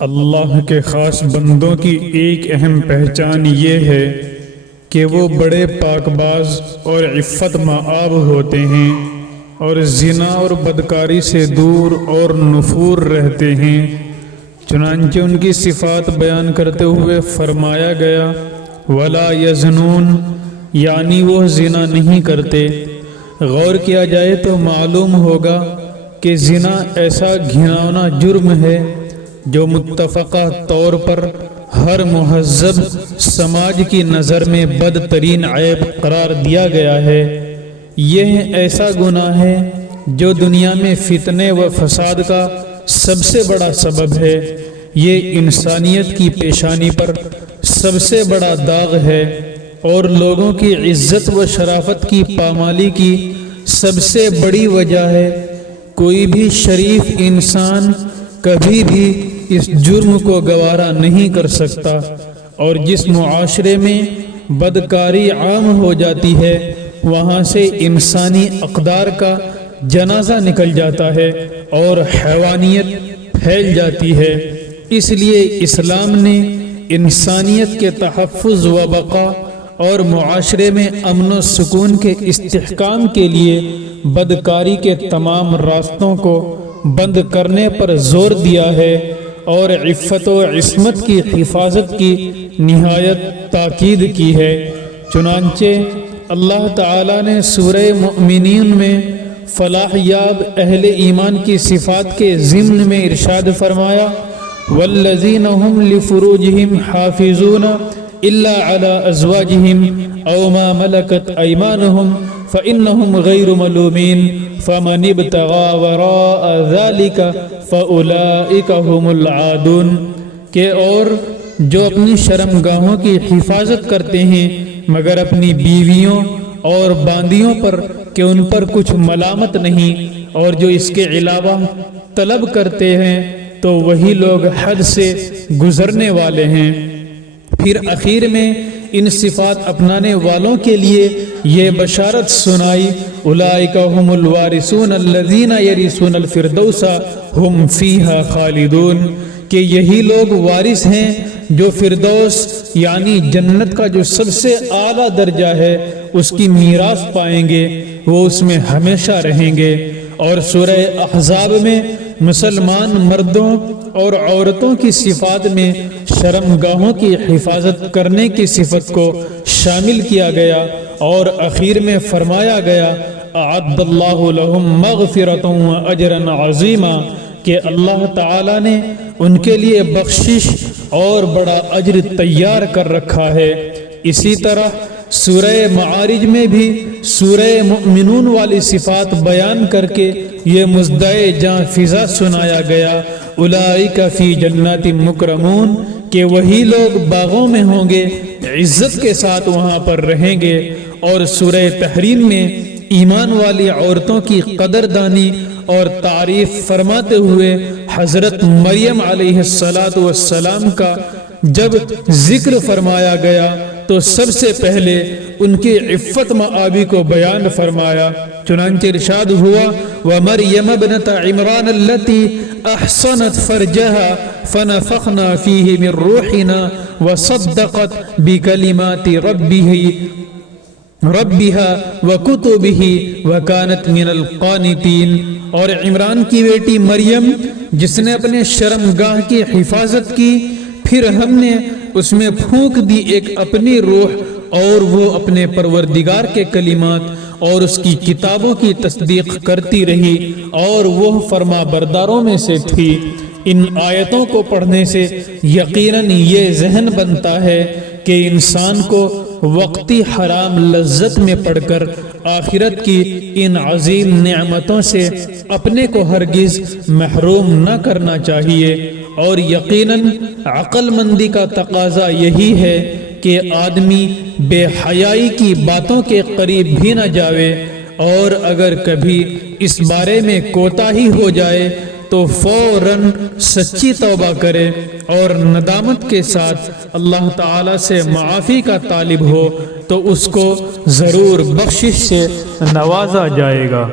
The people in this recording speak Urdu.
اللہ کے خاص بندوں کی ایک اہم پہچان یہ ہے کہ وہ بڑے پاک باز اور عفت مآب ہوتے ہیں اور زنا اور بدکاری سے دور اور نفور رہتے ہیں۔ چنانچہ ان کی صفات بیان کرتے ہوئے فرمایا گیا وَلَا يَزْنُونَ، یعنی وہ زنا نہیں کرتے۔ غور کیا جائے تو معلوم ہوگا کہ زنا ایسا گھناؤنا جرم ہے جو متفقہ طور پر ہر مہذب سماج کی نظر میں بدترین عیب قرار دیا گیا ہے۔ یہ ایسا گناہ ہے جو دنیا میں فتنے و فساد کا سب سے بڑا سبب ہے۔ یہ انسانیت کی پیشانی پر سب سے بڑا داغ ہے اور لوگوں کی عزت و شرافت کی پامالی کی سب سے بڑی وجہ ہے۔ کوئی بھی شریف انسان کبھی بھی اس جرم کو گوارا نہیں کر سکتا، اور جس معاشرے میں بدکاری عام ہو جاتی ہے وہاں سے انسانی اقدار کا جنازہ نکل جاتا ہے اور حیوانیت پھیل جاتی ہے۔ اس لیے اسلام نے انسانیت کے تحفظ و بقا اور معاشرے میں امن و سکون کے استحکام کے لیے بدکاری کے تمام راستوں کو بند کرنے پر زور دیا ہے اور عفت و عصمت کی حفاظت کی نہایت تاکید کی ہے۔ چنانچہ اللہ تعالیٰ نے سورہ مؤمنین میں فلاح یاب اہل ایمان کی صفات کے ضمن میں ارشاد فرمایا والذین هم لفروجهم حافظون الا على ازواجهم او ما ملكت ايمانهم فانهم غير ملومين فمن ابتغى وراء ذلك فاولئك هم العادون، کہ اور جو اپنی شرمگاہوں کی حفاظت کرتے ہیں مگر اپنی بیویوں اور باندیوں پر کہ ان پر کچھ ملامت نہیں، اور جو اس کے علاوہ طلب کرتے ہیں تو وہی لوگ حد سے گزرنے والے ہیں۔ پھر آخر میں ان صفات اپنانے والوں کے لیے یہ بشارت سنائی اولئک هم الوارثون الذین یرثون الفردوس هم فیہا خالدون، کہ یہی لوگ وارث ہیں جو فردوس یعنی جنت کا جو سب سے اعلیٰ درجہ ہے اس کی میراث پائیں گے، وہ اس میں ہمیشہ رہیں گے۔ اور سورہ احزاب میں مسلمان مردوں اور عورتوں کی صفات میں شرمگاہوں کی حفاظت کرنے کی صفت کو شامل کیا گیا اور اخیر میں فرمایا گیا اعد اللہ لہم مغفرۃ و اجرا عظیما، کہ اللہ تعالیٰ نے ان کے لیے بخشش اور بڑا اجر تیار کر رکھا ہے۔ اسی طرح سورہ معارج میں بھی سورہ مؤمنون والی صفات بیان کر کے یہ مزدائے جاں فضا سنایا گیا اولئک فی جنات مکرمون، کہ وہی لوگ باغوں میں ہوں گے، عزت کے ساتھ وہاں پر رہیں گے۔ اور سورہ تحریم میں ایمان والی عورتوں کی قدردانی اور تعریف فرماتے ہوئے حضرت مریم علیہ السلام کا جب ذکر فرمایا گیا تو سب سے پہلے ان کی عفت مآبی کو بیان فرمایا۔ چنانچہ ارشاد ہوا وَمَرْيَمَ ابْنَتَ عِمْرَانَ الَّتِي أَحْصَنَتْ فَرْجَهَا فَنَفَخْنَا فِيهِ مِنْ رُوحِنَا وَصَدَّقَتْ بِكَلِمَاتِ رَبِّهَا وَكُتُبِهِ وَكَانَتْ مِنَ الْقَانِتِينَ، اور عمران کی بیٹی مریم جس نے اپنے شرمگاہ کی حفاظت کی، پھر ہم نے اس میں پھونک دی ایک اپنی روح، اور وہ اپنے پروردگار کے کلمات اور اس کی کتابوں کی تصدیق کرتی رہی اور وہ فرما برداروں میں سے تھی۔ ان آیتوں کو پڑھنے سے یقیناً یہ ذہن بنتا ہے کہ انسان کو وقتی حرام لذت میں پڑ کر آخرت کی ان عظیم نعمتوں سے اپنے کو ہرگز محروم نہ کرنا چاہیے، اور یقیناً عقل مندی کا تقاضا یہی ہے کہ آدمی بے حیائی کی باتوں کے قریب بھی نہ جاوے، اور اگر کبھی اس بارے میں کوتاہی ہو جائے تو فوراً سچی توبہ کرے اور ندامت کے ساتھ اللہ تعالیٰ سے معافی کا طالب ہو تو اس کو ضرور بخشش سے نوازا جائے گا۔